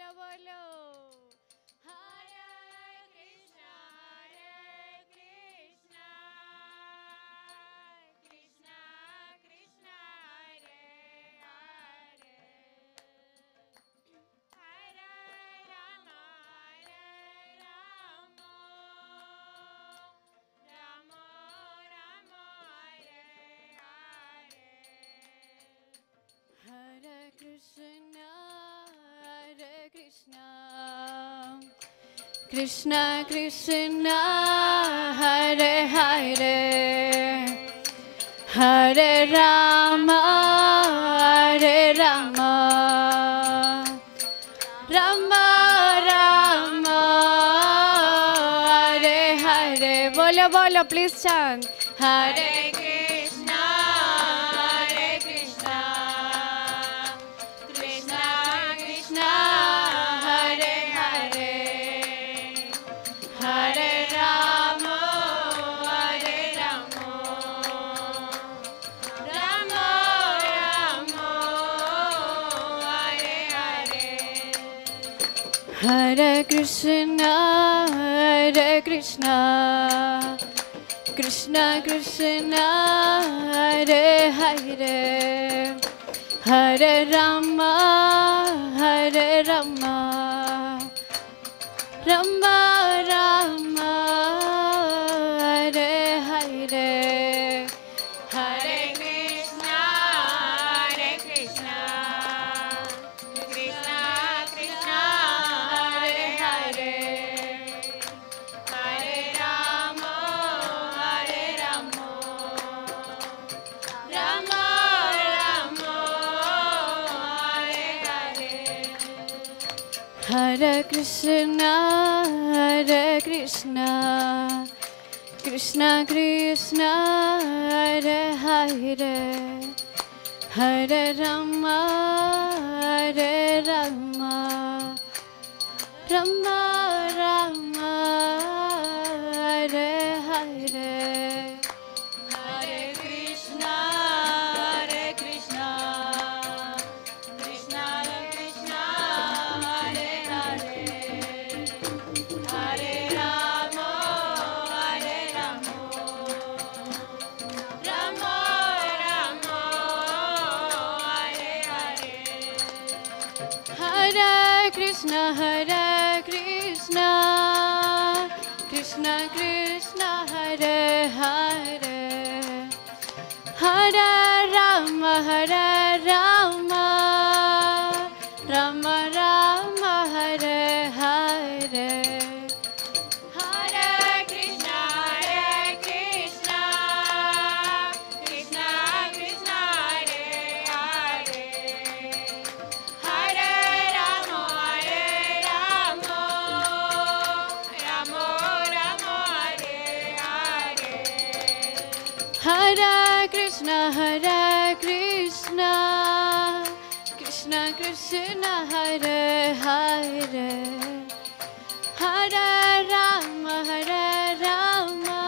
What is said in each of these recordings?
बोलो बोलो Krishna Krishna Hare Hare Hare Rama Hare Rama Rama Rama Hare Hare Bolo bolo please chant Hare Krishna Hare Krishna Krishna Krishna Hare Hare Hare Rama Hare Rama Rama Rama Hare Hare Hare Krishna Hare Krishna Krishna Krishna Hare Hare Hare Rama Hare Rama Rama Rama Hare Hare Hare Krishna Hare Krishna Krishna Krishna Hare Hare Hare Rama Hare Rama Rama Rama Hare Hare Hare Krishna Hare Krishna Krishna Krishna Hare Hare Hare Rama Hare Rama Rama Rama Hare Hare Hare Krishna Hare Krishna Krishna Krishna Hare Hare Hare Rama Hare Rama Rama Rama Hare Hare Hare Krishna Hare Krishna Krishna Krishna Hare Hare Hare Rama Hare Rama Rama Rama Hare Hare Hare Krishna Hare Krishna Krishna Krishna Hare Hare Hare Rama Hare Rama Rama Rama Hare Hare Hare Krishna Hare Krishna Krishna Krishna Hare Hare Hare Rama Hare Rama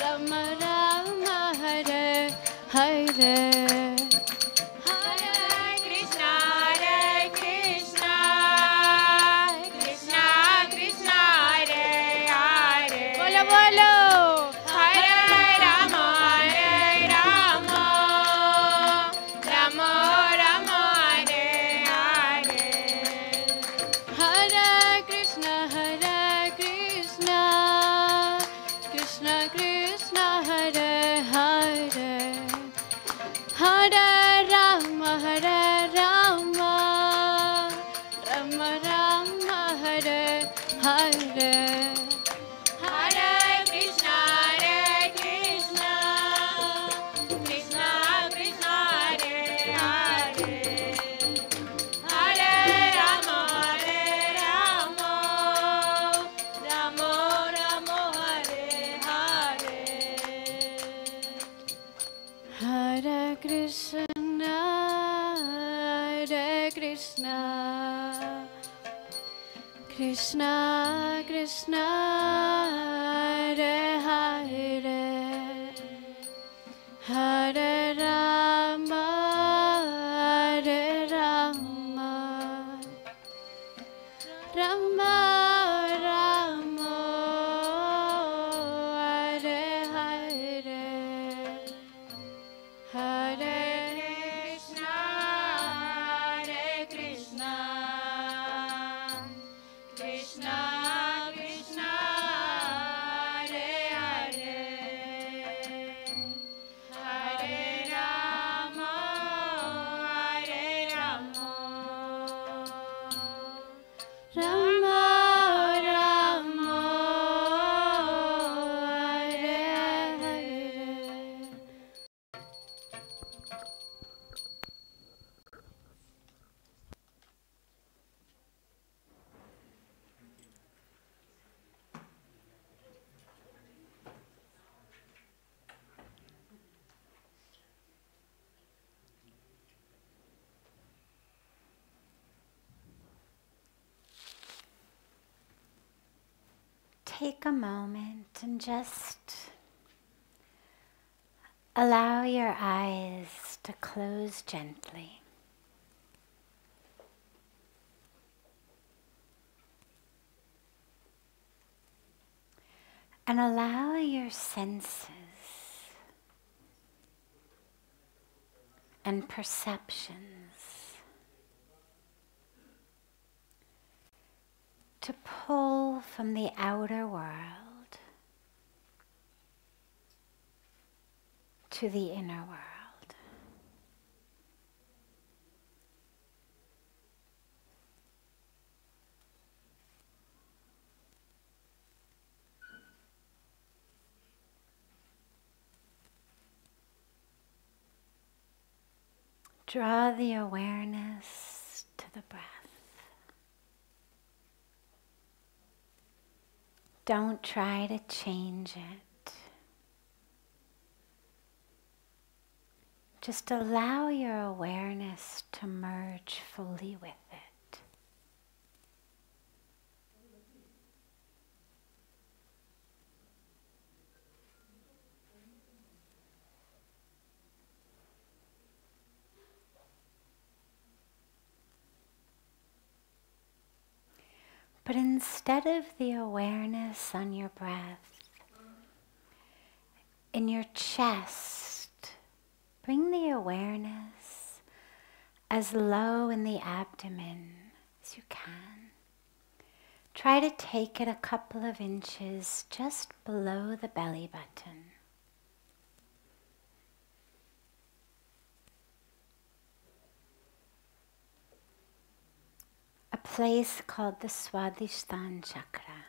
Rama Rama Hare Hare Hare Krishna Hare Krishna Krishna Krishna Hare Hare Bolo bolo Hare Rama Hare Rama Rama Rama Hare Hare Hare Krishna Hare Krishna Krishna Krishna Hare Hare Hare Rama Hare Rama Rama Rama Hare Hare Hare Krishna Hare Krishna Krishna Krishna Hare Hare Hare Rama Hare Rama Rama Rama Hare Hare Hare Krishna Hare Krishna Krishna Krishna Hare Hare Hare Rama Hare Rama Rama Rama Hare Hare. Take a moment and just allow your eyes to close gently. And allow your senses and perceptions to pull from the outer world to the inner world. Draw the awareness to the breath. Don't try to change it. Just allow your awareness to merge fully with it. But instead of the awareness on your breath, in your chest, bring the awareness as low in the abdomen as you can. Try to take it a couple of inches just below the belly button. A place called the Swadhisthana chakra.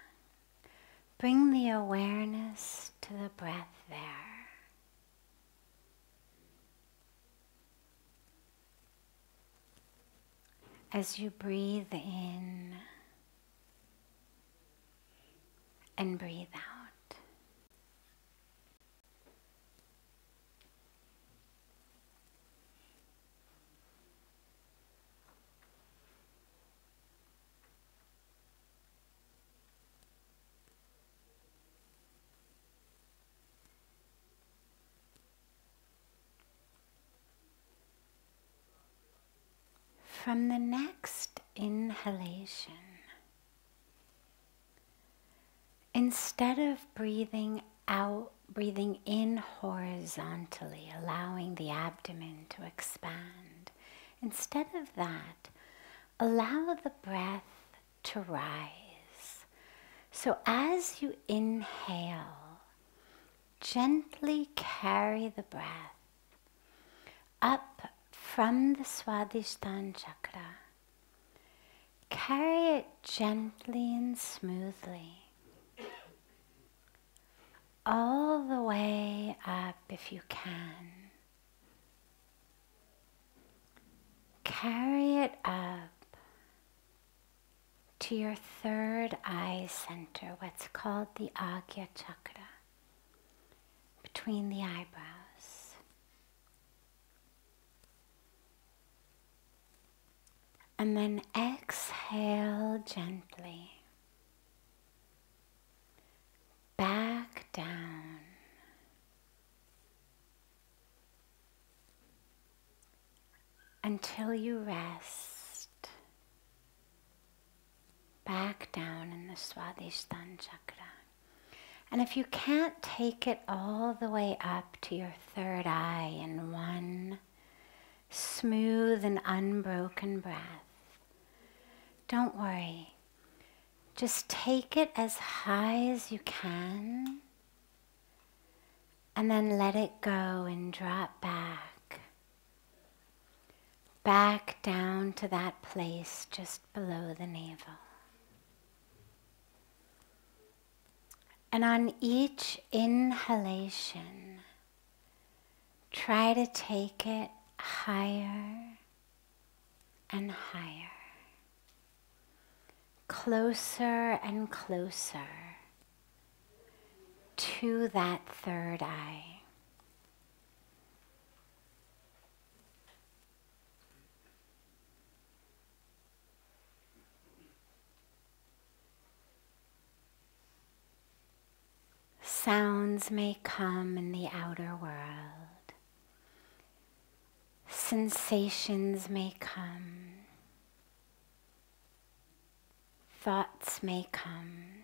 Bring the awareness to the breath there. As you breathe in and breathe out. From the next inhalation, instead of breathing out, breathing in horizontally, allowing the abdomen to expand, instead of that, allow the breath to rise. So as you inhale, gently carry the breath up from the Swadhisthana chakra. Carry it gently and smoothly, all the way up if you can. Carry it up to your third eye center, what's called the Agya chakra, between the eyebrows. And then exhale gently, back down, until you rest back down in the Swadhisthana chakra. And if you can't take it all the way up to your third eye in one smooth and unbroken breath, don't worry. Just take it as high as you can and then let it go and drop back down to that place just below the navel. And on each inhalation, try to take it higher and higher, closer and closer to that third eye. Sounds may come in the outer world. Sensations may come. Thoughts may come.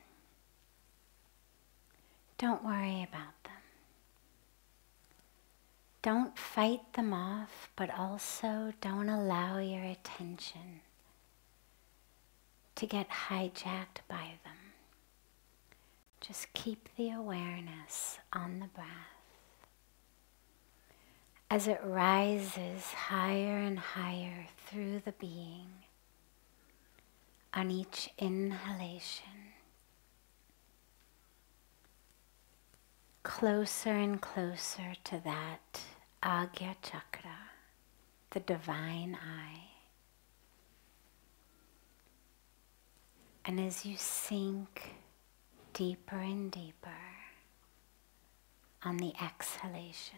Don't worry about them. Don't fight them off, but also don't allow your attention to get hijacked by them. Just keep the awareness on the breath. As it rises higher and higher through the being, on each inhalation, closer and closer to that Agya Chakra, the divine eye. And as you sink deeper and deeper on the exhalations,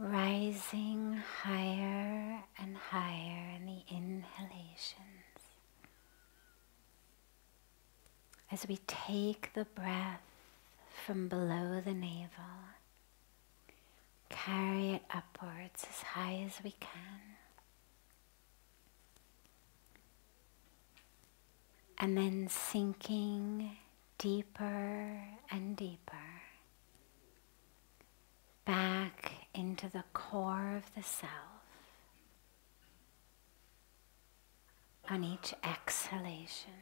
rising higher and higher in the inhalations, as we take the breath from below the navel, carry it upwards as high as we can, and then sinking deeper and deeper back into the core of the self on each exhalation.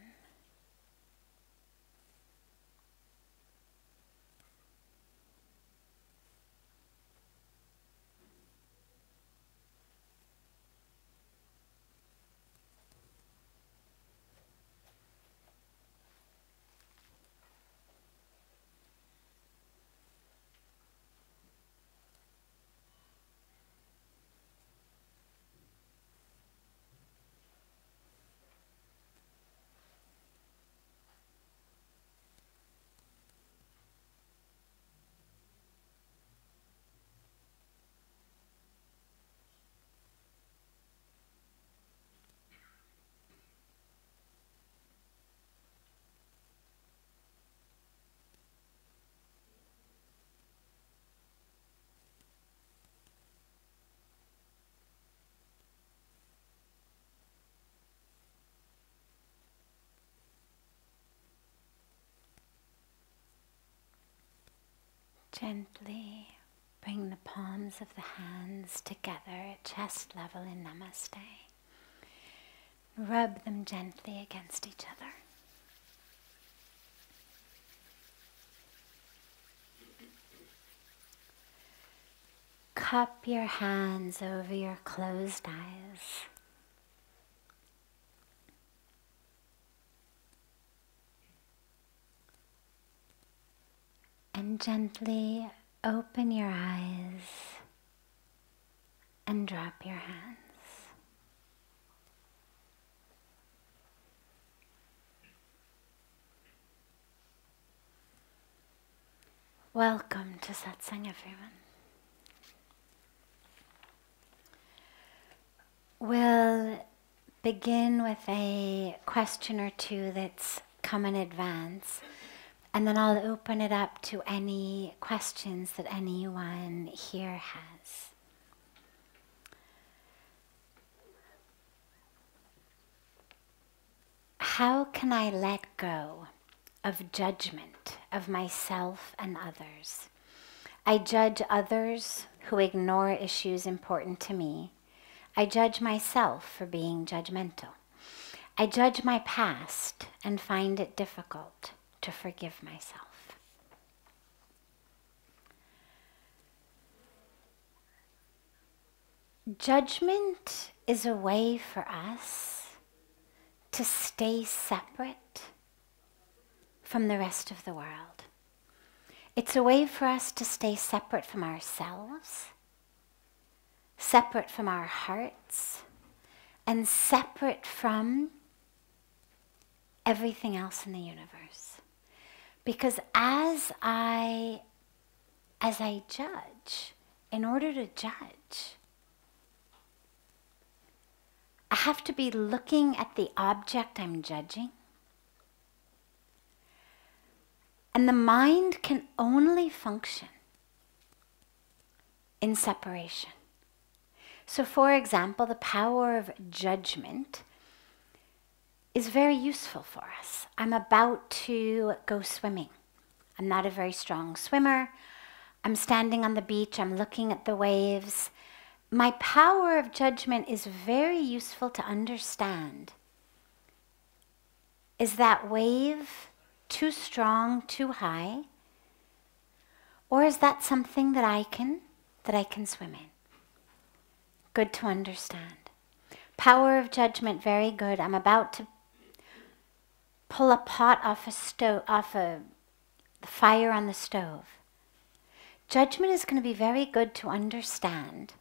Gently bring the palms of the hands together at chest level in Namaste. Rub them gently against each other. Cup your hands over your closed eyes. And gently open your eyes and drop your hands. Welcome to Satsang, everyone. We'll begin with a question or two that's come in advance. And then I'll open it up to any questions that anyone here has. How can I let go of judgment of myself and others I judge others who ignore issues important to me. I judge myself for being judgmental. I judge my past and find it difficult to forgive myself. Judgment is a way for us to stay separate from the rest of the world. It's a way for us to stay separate from ourselves, separate from our hearts, and separate from everything else in the universe. Because as I judge, in order to judge, I have to be looking at the object I'm judging. And the mind can only function in separation. So for example, the power of judgment is very useful for us. I'm about to go swimming. I'm not a very strong swimmer. I'm standing on the beach. I'm looking at the waves. My power of judgment is very useful to understand. Is that wave too strong, too high? Or is that something that I can swim in? Good to understand. Power of judgment, very good. I'm about to pull a pot off the fire on the stove. Judgment is going to be very good to understand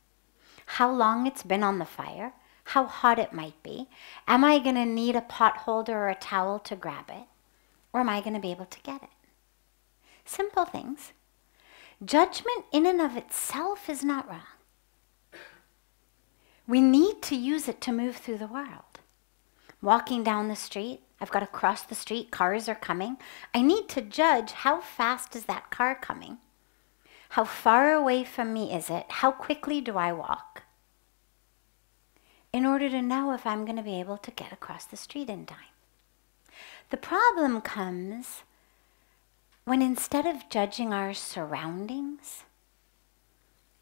how long it's been on the fire, how hot it might be. Am I going to need a pot holder or a towel to grab it? Or am I going to be able to get it? Simple things. Judgment in and of itself is not wrong. We need to use it to move through the world. Walking down the street, I've got to cross the street, cars are coming. I need to judge how fast is that car coming? How far away from me is it? How quickly do I walk? In order to know if I'm going to be able to get across the street in time. The problem comes when instead of judging our surroundings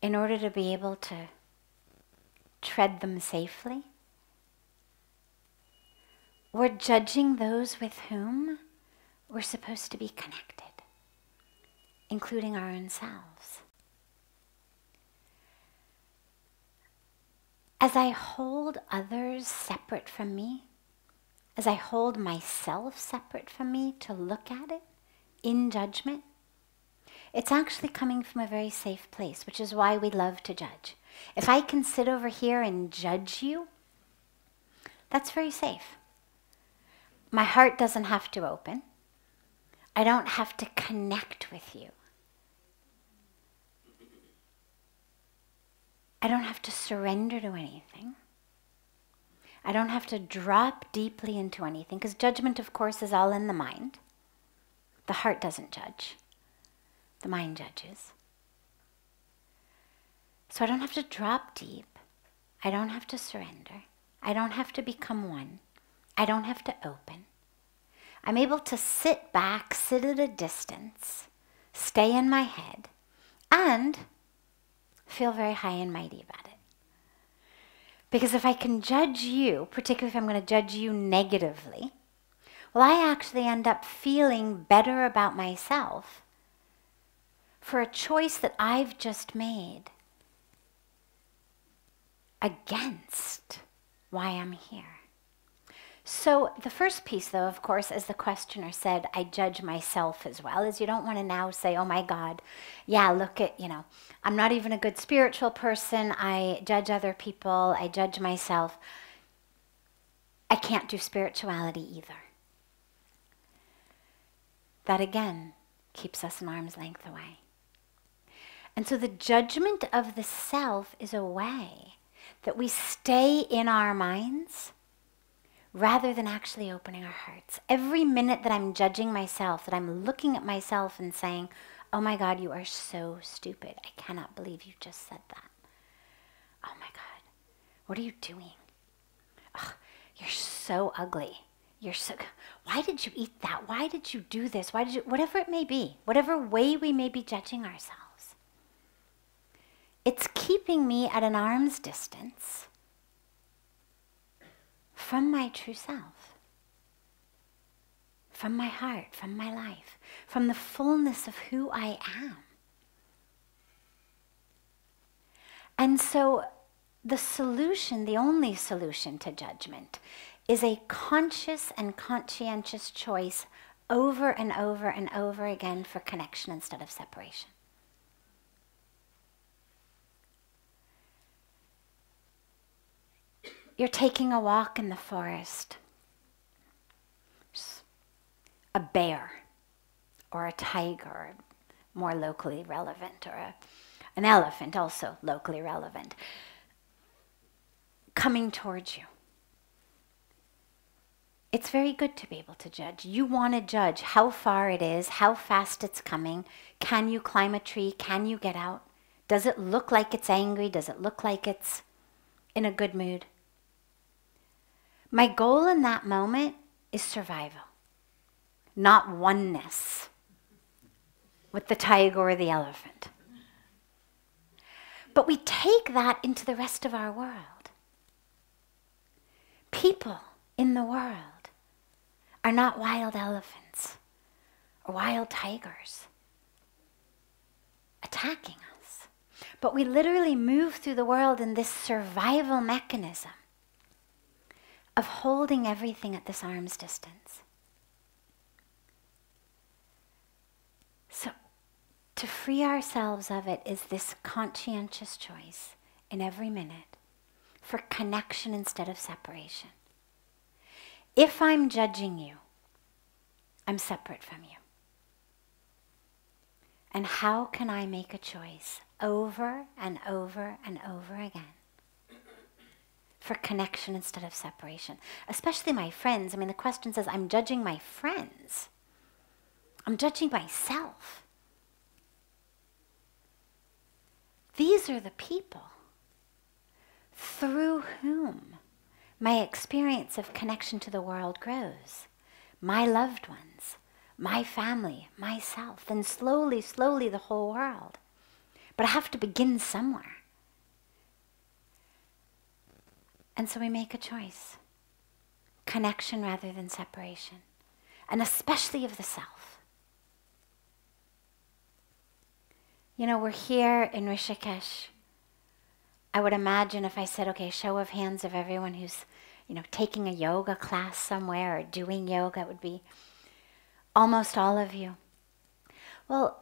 in order to be able to tread them safely, we're judging those with whom we're supposed to be connected, including our own selves. As I hold others separate from me, as I hold myself separate from me to look at it in judgment, it's actually coming from a very safe place, which is why we love to judge. If I can sit over here and judge you, that's very safe. My heart doesn't have to open. I don't have to connect with you. I don't have to surrender to anything. I don't have to drop deeply into anything, because judgment, of course, is all in the mind. The heart doesn't judge. The mind judges. So I don't have to drop deep. I don't have to surrender. I don't have to become one. I don't have to open. I'm able to sit back, sit at a distance, stay in my head, and feel very high and mighty about it. Because if I can judge you, particularly if I'm going to judge you negatively, well, I actually end up feeling better about myself for a choice that I've just made against why I'm here. So the first piece, though, of course, as the questioner said, I judge myself as well, is you don't want to now say, oh my God, yeah, look at, I'm not even a good spiritual person. I judge other people. I judge myself. I can't do spirituality either. That, again, keeps us an arm's length away. And so the judgment of the self is a way that we stay in our minds rather than actually opening our hearts. Every minute that I'm judging myself, that I'm looking at myself and saying, oh my God, you are so stupid. I cannot believe you just said that. Oh my God, what are you doing? Oh, you're so ugly. Why did you eat that? Why did you do this? Whatever it may be, whatever way we may be judging ourselves. It's keeping me at an arm's distance from my true self, from my heart, from my life, from the fullness of who I am. And so the solution, the only solution to judgment, is a conscious and conscientious choice over and over and over again for connection instead of separation. You're taking a walk in the forest. A bear or a tiger, or more locally relevant, or an elephant, also locally relevant, coming towards you. It's very good to be able to judge. You want to judge how far it is, how fast it's coming. Can you climb a tree? Can you get out? Does it look like it's angry? Does it look like it's in a good mood? My goal in that moment is survival, not oneness with the tiger or the elephant. But we take that into the rest of our world. People in the world are not wild elephants or wild tigers attacking us. But we literally move through the world in this survival mechanism of holding everything at this arm's distance. So to free ourselves of it is this conscientious choice in every minute for connection instead of separation. If I'm judging you, I'm separate from you. And how can I make a choice over and over and over again for connection instead of separation? Especially my friends. I mean, the question says, I'm judging my friends. I'm judging myself. These are the people through whom my experience of connection to the world grows. My loved ones, my family, myself, then slowly, slowly the whole world. But I have to begin somewhere. And so we make a choice. Connection rather than separation. And especially of the self. You know, we're here in Rishikesh. I would imagine if I said, okay, show of hands of everyone who's, taking a yoga class somewhere or doing yoga, it would be almost all of you. Well,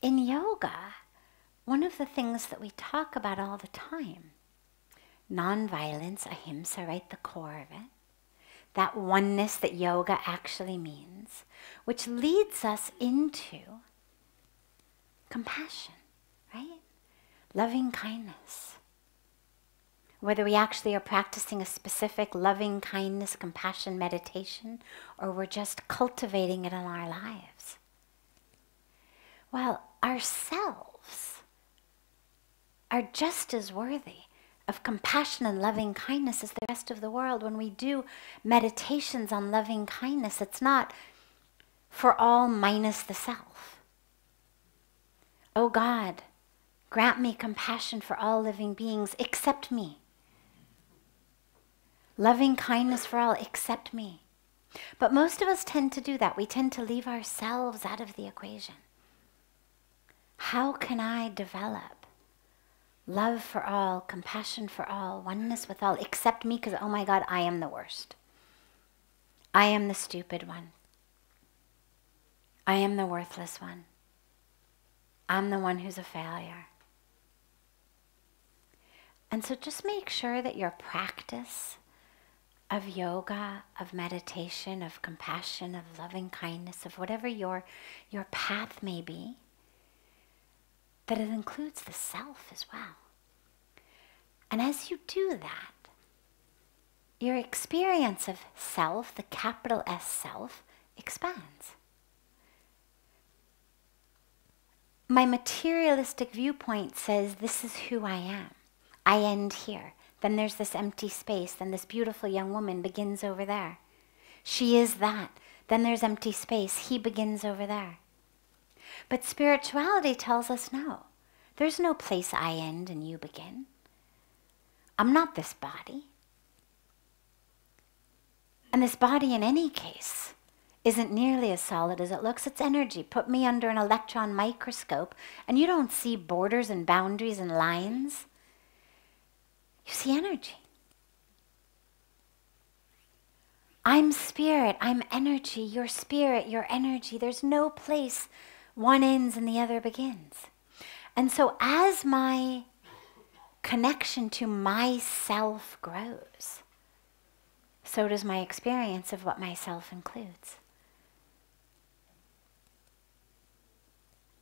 in yoga, one of the things that we talk about all the time, nonviolence, ahimsa, right, the core of it, that oneness that yoga actually means, which leads us into compassion, right? Loving kindness. Whether we actually are practicing a specific loving kindness, compassion meditation, or we're just cultivating it in our lives. Well, ourselves are just as worthy of compassion and loving kindness as the rest of the world. When we do meditations on loving kindness, it's not for all minus the self. Oh God, grant me compassion for all living beings except me. Loving kindness for all except me. But most of us tend to do that. We tend to leave ourselves out of the equation. How can I develop love for all, compassion for all, oneness with all, except me? Because, oh my God, I am the worst. I am the stupid one. I am the worthless one. I'm the one who's a failure. And so just make sure that your practice of yoga, of meditation, of compassion, of loving kindness, of whatever your path may be, that it includes the self as well. And as you do that, your experience of self, the capital S self, expands. My materialistic viewpoint says this is who I am. I end here. Then there's this empty space. Then this beautiful young woman begins over there. She is that. Then there's empty space. He begins over there. But spirituality tells us no. There's no place I end and you begin. I'm not this body. And this body, in any case, isn't nearly as solid as it looks. It's energy. Put me under an electron microscope, and you don't see borders and boundaries and lines. You see energy. I'm spirit, I'm energy, you're spirit, you're energy. There's no place one ends and the other begins. And so as my connection to myself grows, so does my experience of what myself includes.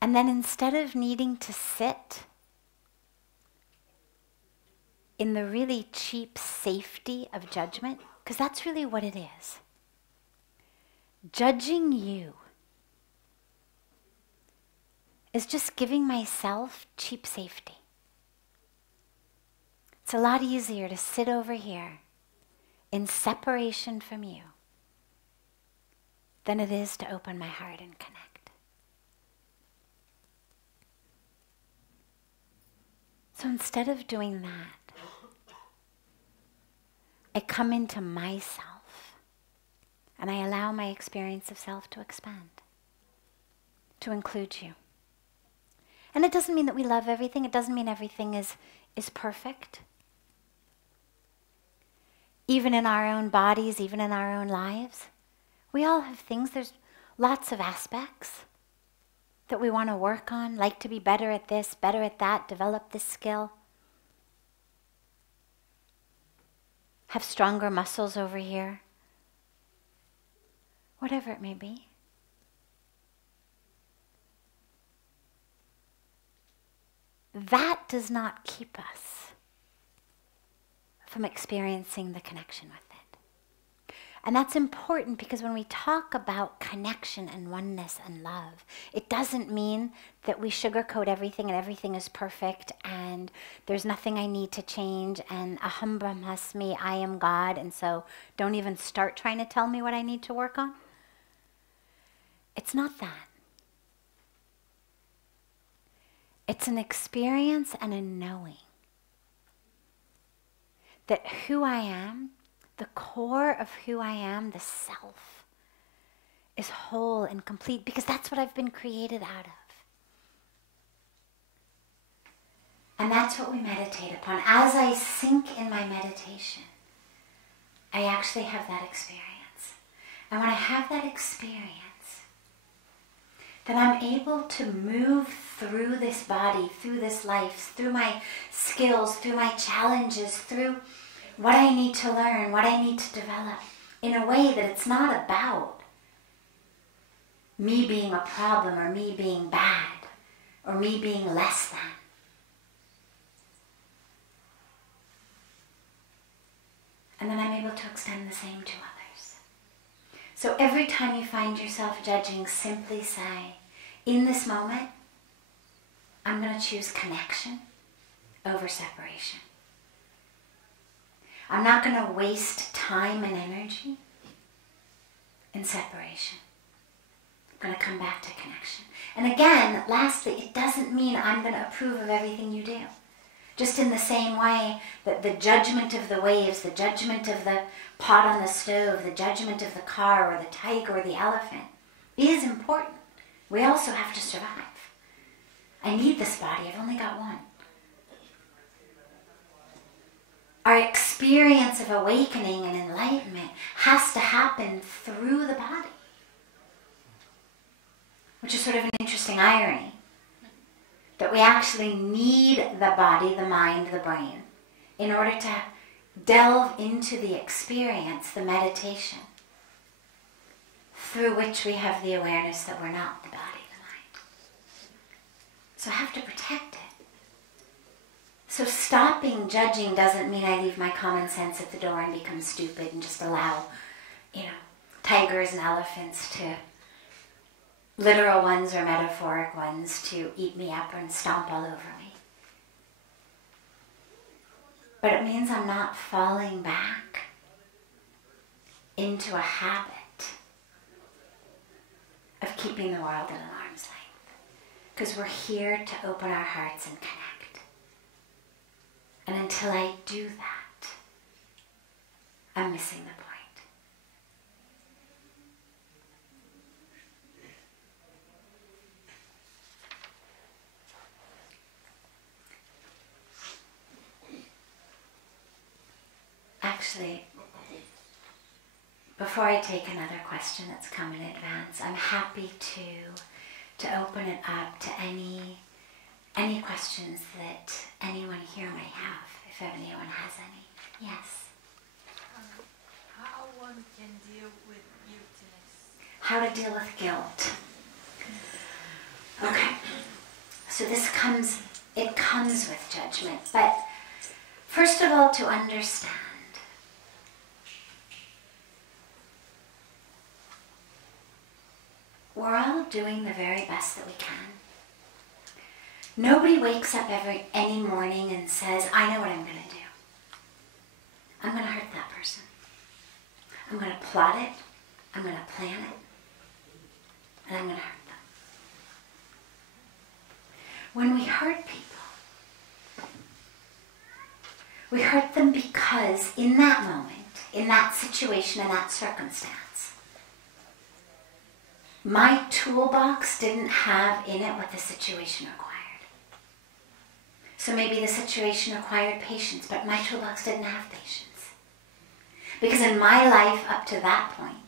And then instead of needing to sit in the really cheap safety of judgment, because that's really what it is. Judging you is just giving myself cheap safety. It's a lot easier to sit over here in separation from you than it is to open my heart and connect. So instead of doing that, I come into myself and I allow my experience of self to expand, to include you. And it doesn't mean that we love everything. It doesn't mean everything is perfect. Even in our own bodies, even in our own lives, we all have things. There's lots of aspects that we want to work on, like to be better at this, better at that, develop this skill. Have stronger muscles over here. Whatever it may be. That does not keep us from experiencing the connection with it. And that's important because when we talk about connection and oneness and love, it doesn't mean that we sugarcoat everything and everything is perfect and there's nothing I need to change and aham brahmasmi, I am God, and so don't even start trying to tell me what I need to work on. It's not that. It's an experience and a knowing that who I am, the core of who I am, the self, is whole and complete because that's what I've been created out of. And that's what we meditate upon. As I sink in my meditation, I actually have that experience. And when I have that experience, then I'm able to move through this body, through this life, through my skills, through my challenges, through what I need to learn, what I need to develop, in a way that it's not about me being a problem or me being bad or me being less than. And then I'm able to extend the same to others. So every time you find yourself judging, simply say, in this moment, I'm going to choose connection over separation. I'm not going to waste time and energy in separation. I'm going to come back to connection. And again, lastly, it doesn't mean I'm going to approve of everything you do. Just in the same way that the judgment of the waves, the judgment of the pot on the stove, the judgment of the car or the tiger or the elephant is important. We also have to survive. I need this body. I've only got one. Our experience of awakening and enlightenment has to happen through the body. Which is sort of an interesting irony. That we actually need the body, the mind, the brain, in order to delve into the experience, the meditation, through which we have the awareness that we're not the body, the mind. So I have to protect it. So stopping judging doesn't mean I leave my common sense at the door and become stupid and just allow, tigers and elephants to, literal ones or metaphoric ones, to eat me up and stomp all over me. But it means I'm not falling back into a habit of keeping the world at an arm's length. Because we're here to open our hearts and connect. And until I do that, I'm missing the point. Actually, before I take another question that's come in advance, I'm happy to open it up to any questions that anyone here may have, if anyone has any. Yes? How one can deal with guiltiness? How to deal with guilt. Okay. So it comes with judgment. But first of all, to understand, we're all doing the very best that we can. Nobody wakes up any morning and says, I know what I'm going to do. I'm going to hurt that person. I'm going to plot it. I'm going to plan it. And I'm going to hurt them. When we hurt people, we hurt them because in that moment, in that situation, in that circumstance, my toolbox didn't have in it what the situation required. So maybe the situation required patience, but my toolbox didn't have patience. Because in my life up to that point,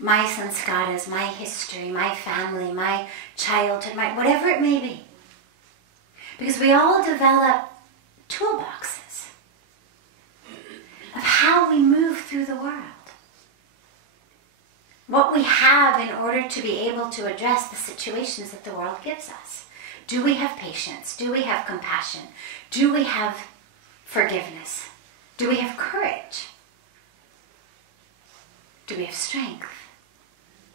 my sanskaras, my history, my family, my childhood, whatever it may be, because we all develop toolboxes of how we move through the world. What we have in order to be able to address the situations that the world gives us. Do we have patience? Do we have compassion? Do we have forgiveness? Do we have courage? Do we have strength?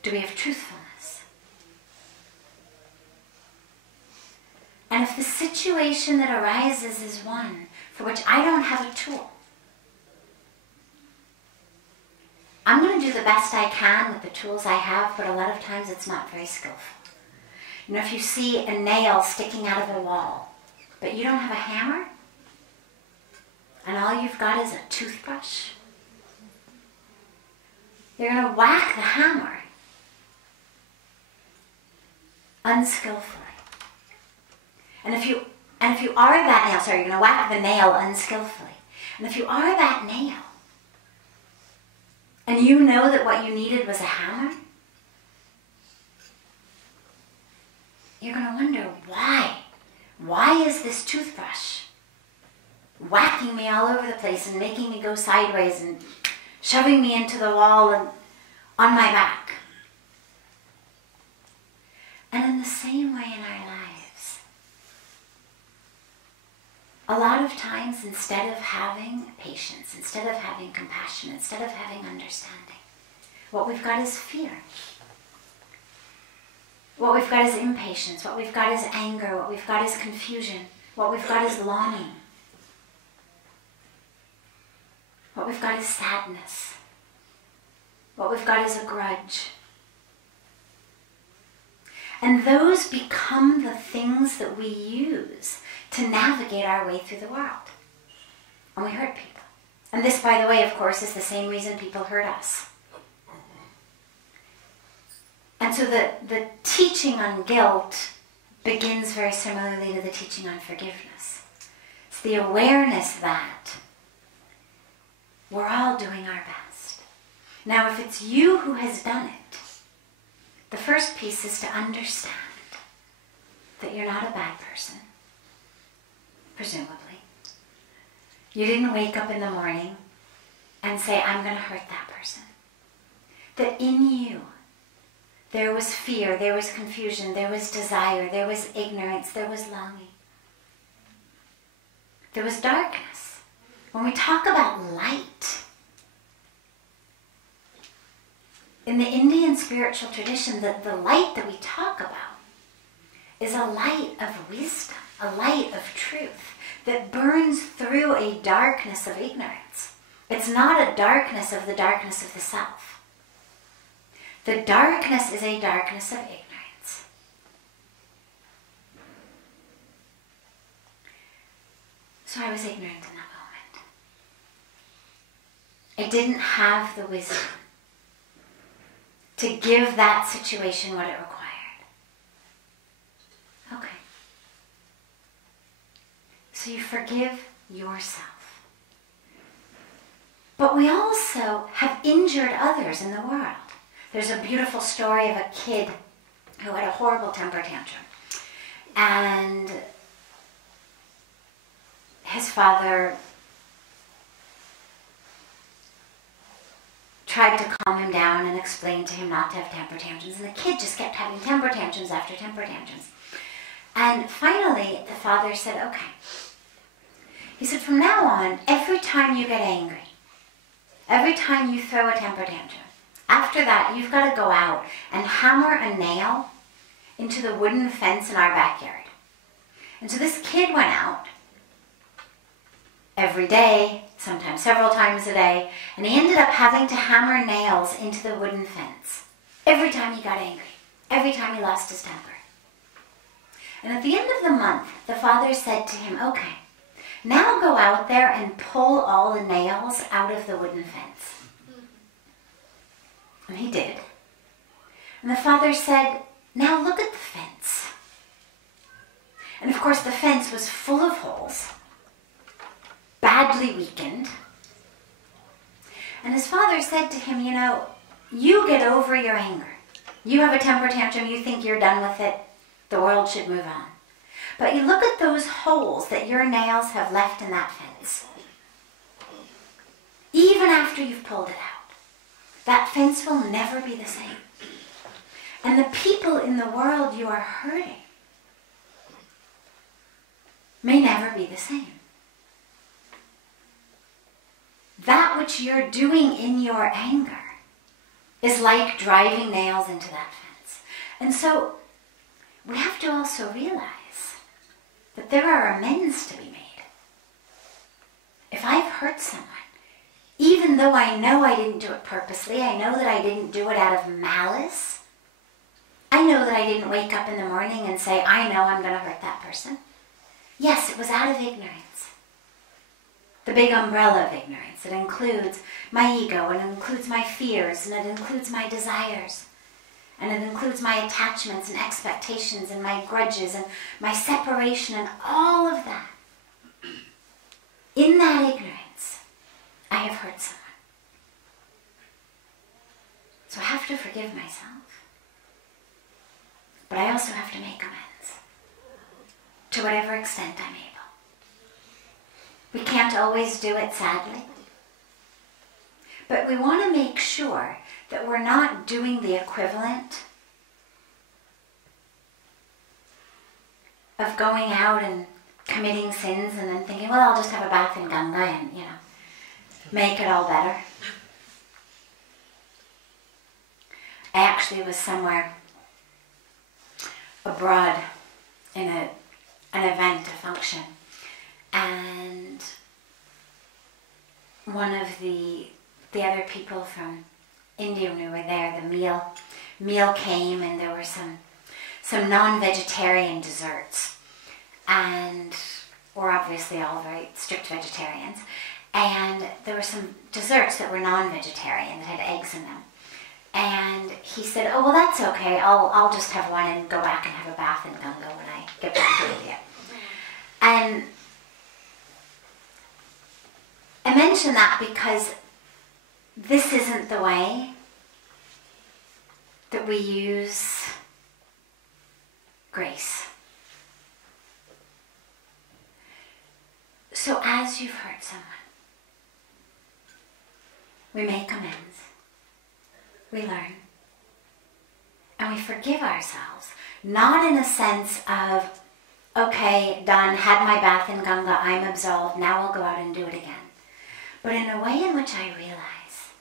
Do we have truthfulness? And if the situation that arises is one for which I don't have a tool, I'm going to do the best I can with the tools I have, but a lot of times it's not very skillful. You know, if you see a nail sticking out of a wall, but you don't have a hammer, and all you've got is a toothbrush, you're going to whack the hammer unskillfully. And if you are that nail, you're going to whack the nail unskillfully. And if you are that nail, and you know that what you needed was a hammer, you're going to wonder, why? Why is this toothbrush whacking me all over the place and making me go sideways and shoving me into the wall and on my back? And in the same way in our lives, a lot of times, instead of having patience, instead of having compassion, instead of having understanding, what we've got is fear. What we've got is impatience. What we've got is anger. What we've got is confusion. What we've got is longing. What we've got is sadness. What we've got is a grudge. And those become the things that we use to navigate our way through the world. And we hurt people. And this, by the way, of course, is the same reason people hurt us. And so the teaching on guilt begins very similarly to the teaching on forgiveness. It's the awareness that we're all doing our best. Now, if it's you who has done it, the first piece is to understand that you're not a bad person. Presumably. You didn't wake up in the morning and say, I'm going to hurt that person. That in you, there was fear, there was confusion, there was desire, there was ignorance, there was longing. There was darkness. When we talk about light, in the Indian spiritual tradition, the light that we talk about is a light of wisdom, a light of truth that burns through a darkness of ignorance. It's not a darkness of the self. The darkness is a darkness of ignorance. So I was ignorant in that moment. I didn't have the wisdom to give that situation what it required. Okay. So you forgive yourself. But we also have injured others in the world. There's a beautiful story of a kid who had a horrible temper tantrum. And his father tried to calm him down and explain to him not to have temper tantrums. And the kid just kept having temper tantrums after temper tantrums. And finally, the father said, okay. He said, from now on, every time you get angry, every time you throw a temper tantrum, after that, you've got to go out and hammer a nail into the wooden fence in our backyard. And so this kid went out every day, sometimes several times a day, and he ended up having to hammer nails into the wooden fence every time he got angry, every time he lost his temper. And at the end of the month, the father said to him, okay, now go out there and pull all the nails out of the wooden fence. And he did. And the father said, now look at the fence. And of course the fence was full of holes, badly weakened. And his father said to him, you know, you get over your anger. You have a temper tantrum, you think you're done with it, the world should move on. But you look at those holes that your nails have left in that fence. Even after you've pulled it out, that fence will never be the same. And the people in the world you are hurting may never be the same. That which you're doing in your anger is like driving nails into that fence. And so we have to also realize that there are amends to be made. If I've hurt someone, even though I know I didn't do it purposely, I know that I didn't do it out of malice, I know that I didn't wake up in the morning and say, I know I'm going to hurt that person. Yes, it was out of ignorance. The big umbrella of ignorance. It includes my ego, and it includes my fears, and it includes my desires. And it includes my attachments and expectations and my grudges and my separation and all of that. In that ignorance, I have hurt someone. So I have to forgive myself. But I also have to make amends. To whatever extent I'm able. We can't always do it, sadly. But we want to make sure that we're not doing the equivalent of going out and committing sins and then thinking, well, I'll just have a bath in Ganga and, you know, make it all better. I actually was somewhere abroad in an event, a function, and one of the other people from India when we were there, the meal came, and there were some non-vegetarian desserts, and we're obviously all very strict vegetarians, and there were some desserts that were non-vegetarian that had eggs in them. And he said, oh, well, that's okay, I'll just have one and go back and have a bath in Ganga when I get back to India. And I mention that because this isn't the way that we use grace. So as you've hurt someone, we make amends. We learn. And we forgive ourselves. Not in a sense of, okay, done, had my bath in Ganga, I'm absolved, now I'll go out and do it again. But in a way in which I realize,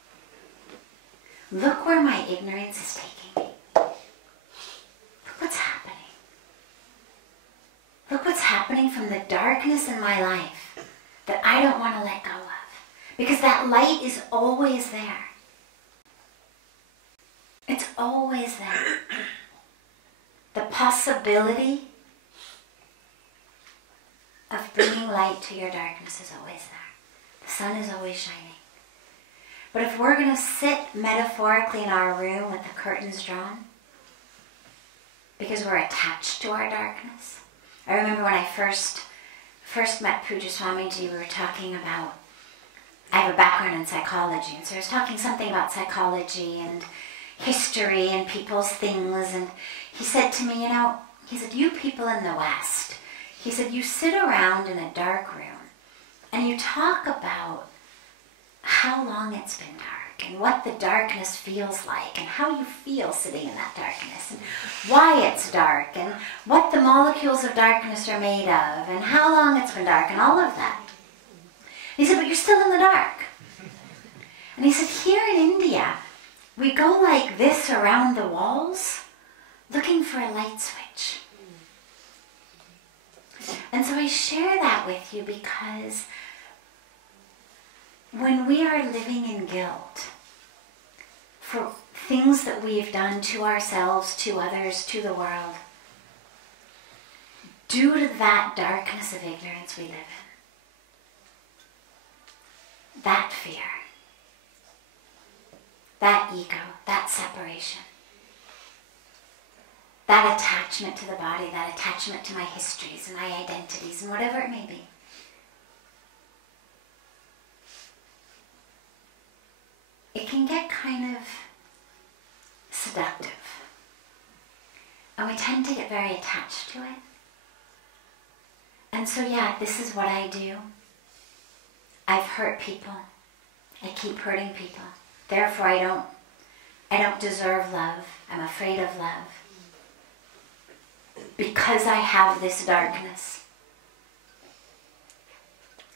look where my ignorance is taking me. Look what's happening. Look what's happening from the darkness in my life that I don't want to let go of. Because that light is always there. It's always there. The possibility of bringing light to your darkness is always there. The sun is always shining. But if we're going to sit metaphorically in our room with the curtains drawn, because we're attached to our darkness. I remember when I first met Pujya Swamiji, we were talking about, I have a background in psychology, and so I was talking something about psychology and history and people's things, and he said to me, he said, you people in the West, he said, you sit around in a dark room and you talk about how long it's been dark and what the darkness feels like and how you feel sitting in that darkness and why it's dark and what the molecules of darkness are made of and how long it's been dark and all of that. He said, but you're still in the dark. And he said, here in India, we go like this around the walls looking for a light switch. And so I share that with you because when we are living in guilt for things that we've done to ourselves, to others, to the world, due to that darkness of ignorance we live in, that fear, that ego, that separation, that attachment to the body, that attachment to my histories and my identities and whatever it may be. It can get kind of seductive. And we tend to get very attached to it. And so yeah, this is what I do. I've hurt people. I keep hurting people. Therefore I don't deserve love. I'm afraid of love. Because I have this darkness.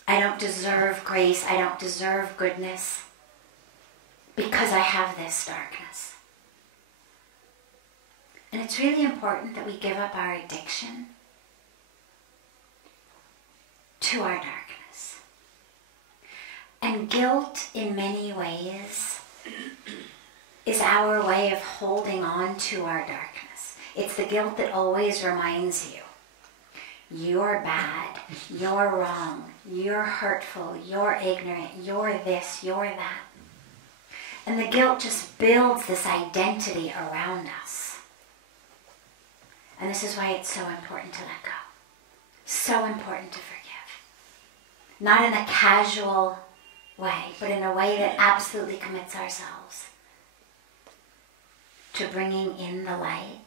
I don't deserve grace. I don't deserve goodness. Because I have this darkness. And it's really important that we give up our addiction to our darkness. And guilt, in many ways, is our way of holding on to our darkness. It's the guilt that always reminds you, you're bad, you're wrong, you're hurtful, you're ignorant, you're this, you're that. And the guilt just builds this identity around us. And this is why it's so important to let go. So important to forgive. Not in a casual way, but in a way that absolutely commits ourselves to bringing in the light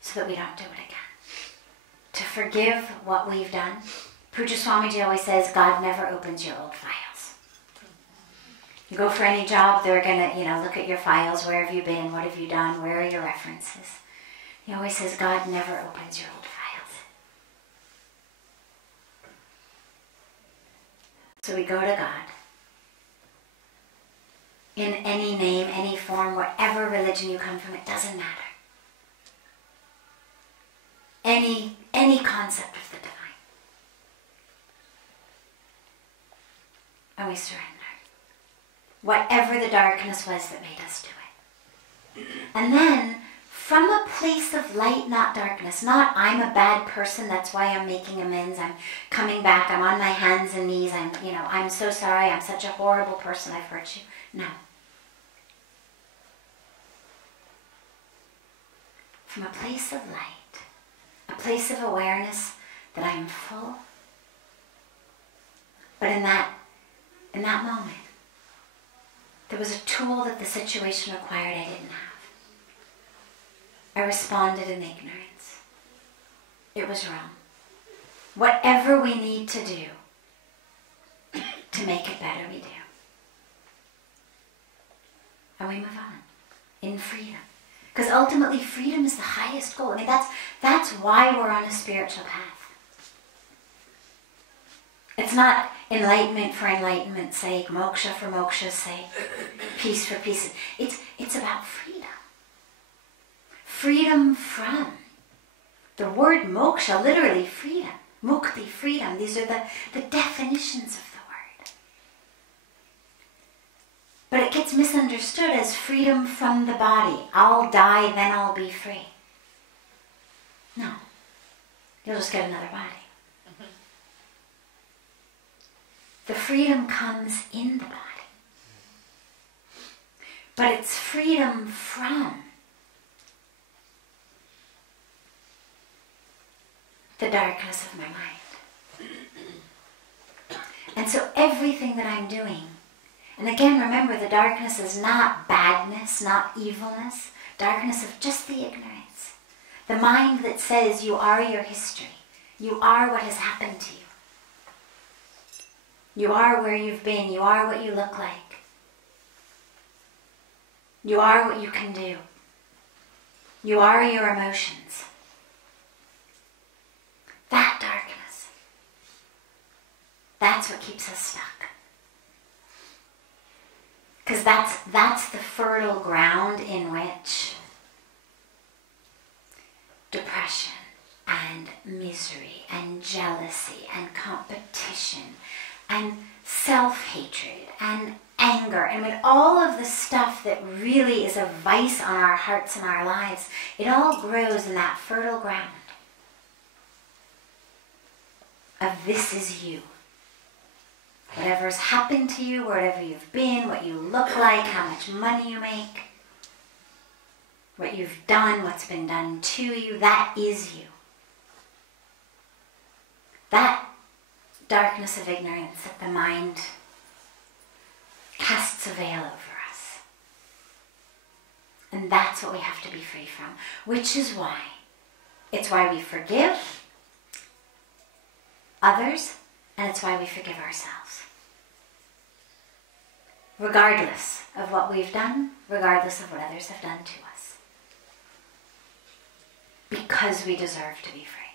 so that we don't do it again. To forgive what we've done. Pujya Swamiji always says, God never opens your old files. You go for any job, they're going to, look at your files. Where have you been? What have you done? Where are your references? He always says, God never opens your old files. So we go to God. In any name, any form, whatever religion you come from, it doesn't matter. Any concept of the divine. And we surrender. Whatever the darkness was that made us do it. And then, from a place of light, not darkness, not I'm a bad person, that's why I'm making amends, I'm coming back, I'm on my hands and knees, I'm so sorry, I'm such a horrible person, I've hurt you. No. From a place of light, a place of awareness that I'm full. But in that moment, there was a tool that the situation required I didn't have. I responded in ignorance. It was wrong. Whatever we need to do to make it better, we do. And we move on in freedom. Because ultimately freedom is the highest goal. I mean, that's why we're on a spiritual path. It's not enlightenment for enlightenment's sake, moksha for moksha's sake, peace for peace. It's about freedom. Freedom from. The word moksha, literally freedom. Mukti, freedom. These are the definitions of the word. But it gets misunderstood as freedom from the body. I'll die, then I'll be free. No. You'll just get another body. The freedom comes in the body. But it's freedom from the darkness of my mind. And so everything that I'm doing, and again remember, the darkness is not badness, not evilness, darkness of just the ignorance. The mind that says you are your history. You are what has happened to you. You are where you've been. You are what you look like. You are what you can do. You are your emotions. That darkness. That's what keeps us stuck. Because that's the fertile ground in which depression and misery and jealousy and competition and self-hatred and anger, and with all of the stuff that really is a vice on our hearts and our lives, it all grows in that fertile ground of this is you. Whatever's happened to you, wherever you've been, what you look like, how much money you make, what you've done, what's been done to you, that is you. That darkness of ignorance that the mind casts a veil over us. And that's what we have to be free from, which is why. It's why we forgive others, and it's why we forgive ourselves. Regardless of what we've done, regardless of what others have done to us. Because we deserve to be free.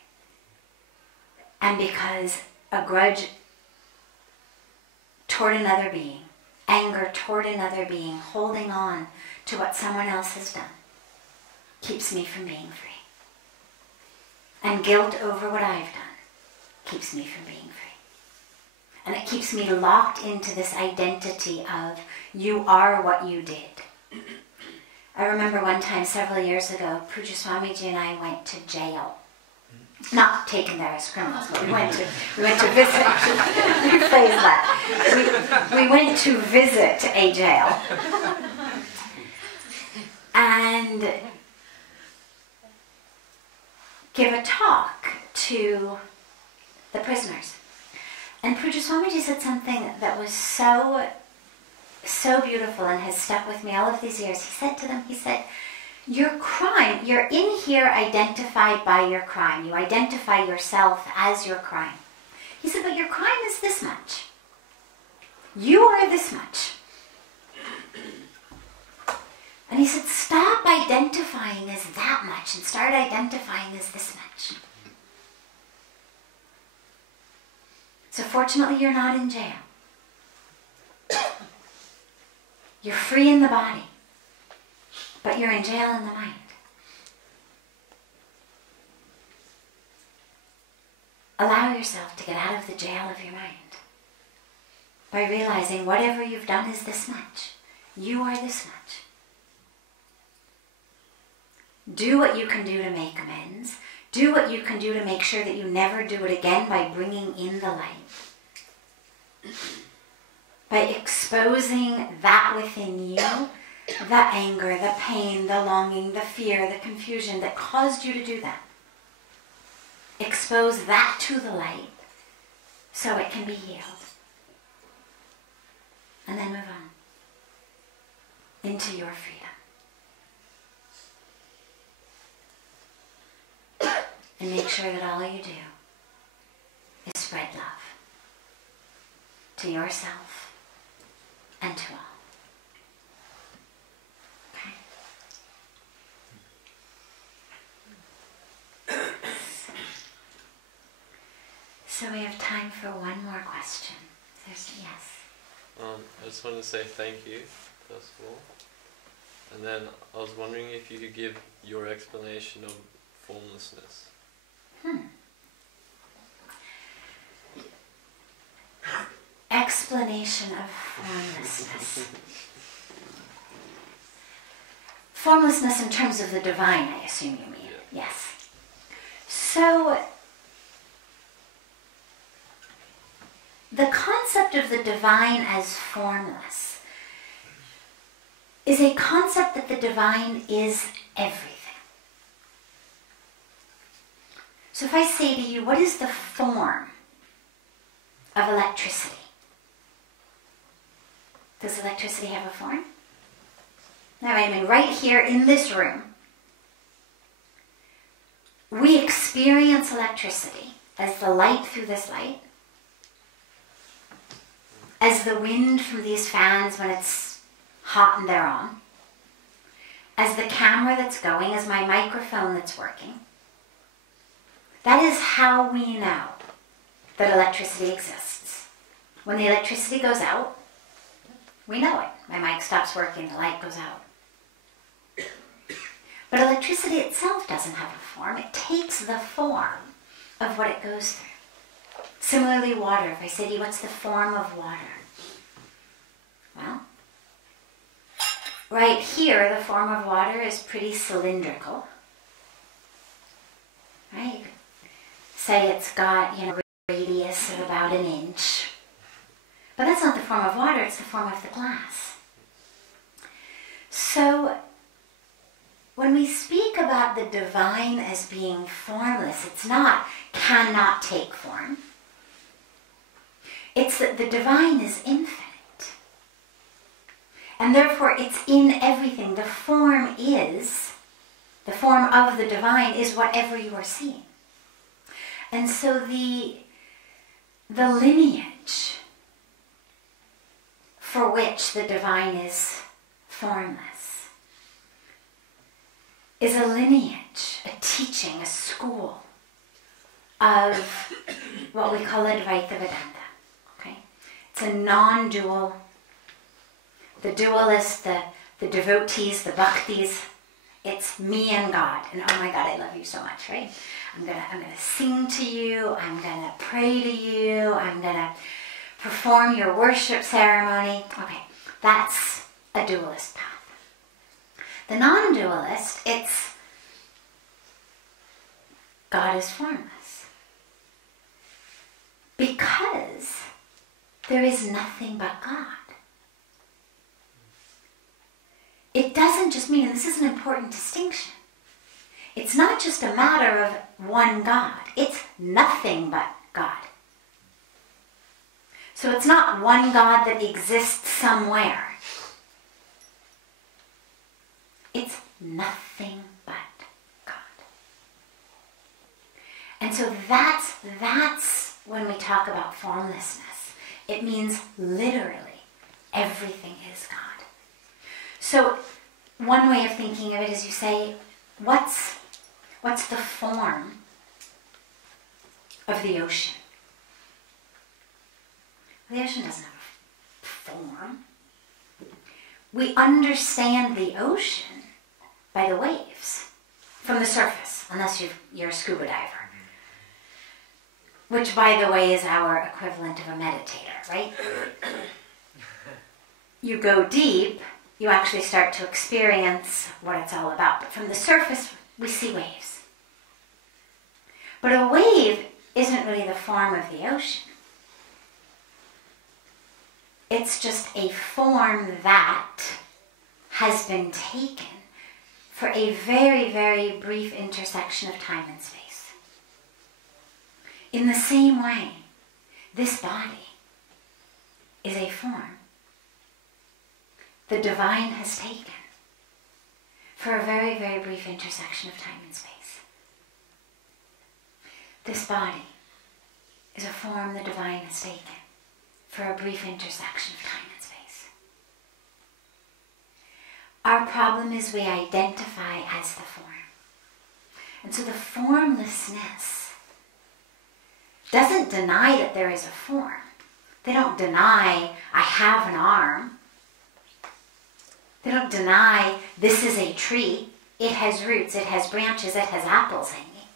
And because a grudge toward another being, anger toward another being, holding on to what someone else has done, keeps me from being free. And guilt over what I've done keeps me from being free. And it keeps me locked into this identity of you are what you did. I remember one time several years ago, Pujya Swamiji and I went to jail. Not taken there as criminals, but we went to visit. Rephrase that. We went to visit a jail. And give a talk to the prisoners. And Pujya Swamiji said something that was so beautiful and has stuck with me all of these years. He said to them, he said, your crime, you're in here identified by your crime. You identify yourself as your crime. He said, but your crime is this much. You are this much. And he said, stop identifying as that much and start identifying as this much. So fortunately, you're not in jail. You're free in the body, but you're in jail in the mind. Allow yourself to get out of the jail of your mind by realizing whatever you've done is this much. You are this much. Do what you can do to make amends. Do what you can do to make sure that you never do it again by bringing in the light. By exposing that within you, the anger, the pain, the longing, the fear, the confusion that caused you to do that. Expose that to the light so it can be healed. And then move on into your freedom. And make sure that all you do is spread love to yourself and to all. Okay? So we have time for one more question. There's yes. I just wanted to say thank you, first of all. And then I was wondering if you could give your explanation of formlessness. Explanation of formlessness. Formlessness in terms of the divine, I assume you mean. Yeah. Yes. So, the concept of the divine as formless is a concept that the divine is everything. So if I say to you, what is the form of electricity? Does electricity have a form? No, I mean, right here in this room, we experience electricity as the light through this light, as the wind from these fans when it's hot and they're on, as the camera that's going, as my microphone that's working. That is how we know that electricity exists. When the electricity goes out, we know it. My mic stops working, the light goes out. But electricity itself doesn't have a form. It takes the form of what it goes through. Similarly, water. If I say to you, what's the form of water? Well, right here, the form of water is pretty cylindrical. Right? You could say it's got, a radius of about an inch. But that's not the form of water, it's the form of the glass. So, when we speak about the divine as being formless, it's not cannot take form. It's that the divine is infinite. And therefore it's in everything. The form of the divine is whatever you are seeing. And so the lineage for which the divine is formless is a lineage, a teaching, a school of what we call Advaita Vedanta. Okay? It's a non-dual. The dualists, the devotees, the bhaktis, it's me and God. And oh my God, I love you so much, right? I'm gonna sing to you, I'm gonna pray to you, I'm gonna perform your worship ceremony. Okay, that's a dualist path. The non-dualist, it's God is formless. Because there is nothing but God. It doesn't just mean, and this is an important distinction, it's not just a matter of one God, it's nothing but God. So it's not one God that exists somewhere. It's nothing but God. And so that's when we talk about formlessness. It means literally everything is God. So one way of thinking of it is you say, what's the form of the ocean? The ocean doesn't have a form. We understand the ocean by the waves from the surface, unless you're a scuba diver. Which, by the way, is our equivalent of a meditator, right? You go deep, you actually start to experience what it's all about. But from the surface, we see waves. But a wave isn't really the form of the ocean. It's just a form that has been taken for a very, very brief intersection of time and space. In the same way, this body is a form the divine has taken for a very, very brief intersection of time and space. This body is a form the divine has taken for a brief intersection of time and space. Our problem is we identify as the form. And so the formlessness doesn't deny that there is a form. They don't deny I have an arm. They don't deny this is a tree. It has roots, it has branches, it has apples hanging.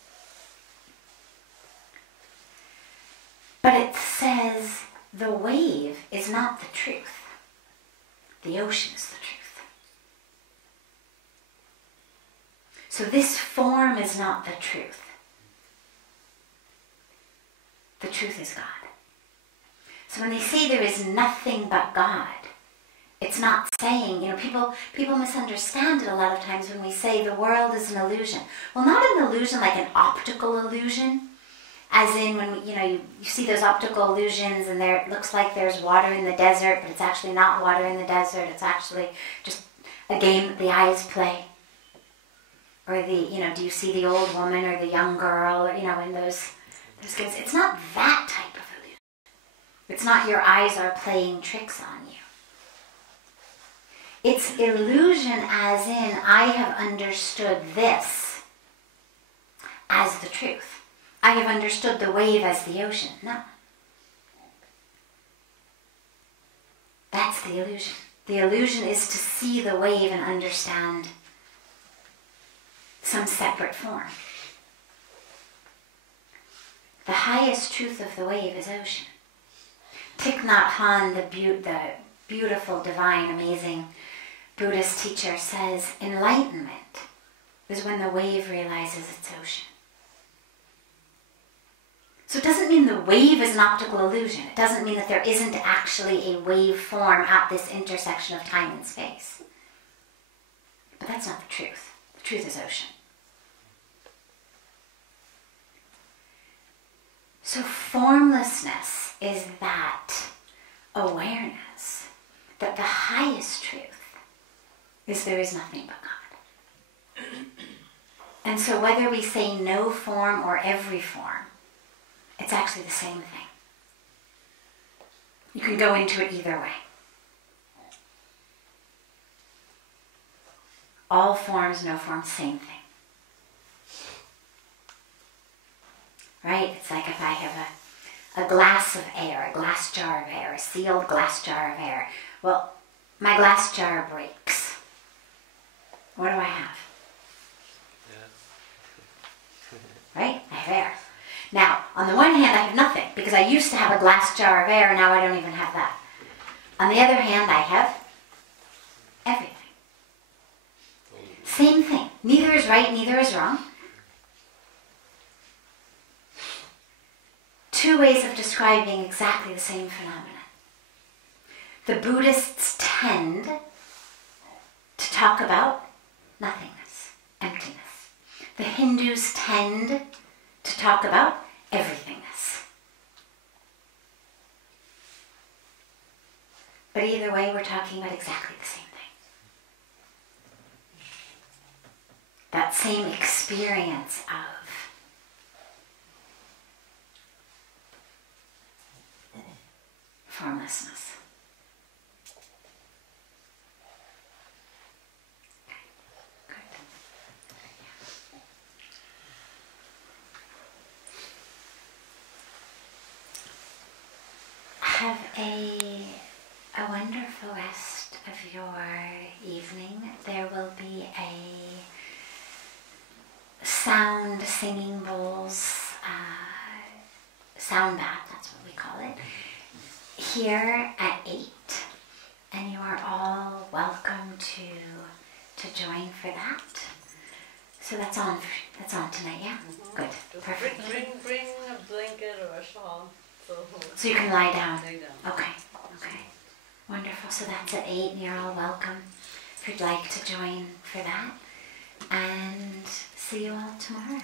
But it says the wave is not the truth. The ocean is the truth. So this form is not the truth. The truth is God. So when they say there is nothing but God, it's not saying, people misunderstand it a lot of times when we say the world is an illusion. Well, not an illusion like an optical illusion, as in when, you see those optical illusions and it looks like there's water in the desert, but it's actually not water in the desert, it's actually just a game that the eyes play. Or do you see the old woman or the young girl, or, in those games. It's not that type of illusion. It's not your eyes are playing tricks on you. It's illusion as in, I have understood this as the truth. I have understood the wave as the ocean. No. That's the illusion. The illusion is to see the wave and understand some separate form. The highest truth of the wave is ocean. Thich Nhat Hanh, the beautiful, divine, amazing Buddhist teacher, says enlightenment is when the wave realizes it's ocean. So it doesn't mean the wave is an optical illusion. It doesn't mean that there isn't actually a wave form at this intersection of time and space. But that's not the truth. The truth is ocean. So formlessness is that awareness that the highest truth is there is nothing but God. And so whether we say no form or every form, it's actually the same thing. You can go into it either way. All forms, no forms, same thing. Right? It's like if I have a glass of air, a glass jar of air, a sealed glass jar of air. Well, my glass jar breaks. What do I have? Yeah. Right? I have air. Now, on the one hand, I have nothing, because I used to have a glass jar of air, and now I don't even have that. On the other hand, I have everything. Same thing. Neither is right, neither is wrong. Two ways of describing exactly the same phenomenon. The Buddhists tend to talk about nothingness, emptiness. The Hindus tend to talk about everythingness. But either way, we're talking about exactly the same thing. That same experience of formlessness. Have a wonderful rest of your evening. There will be a sound singing bowls, sound bath, that's what we call it, here at 8. And you are all welcome to join for that. So that's on tonight, yeah? Mm-hmm. Good, perfect. Bring a blanket or a shawl. So you can lie down. Okay. Wonderful. So that's at 8, and you're all welcome if you'd like to join for that. And see you all tomorrow.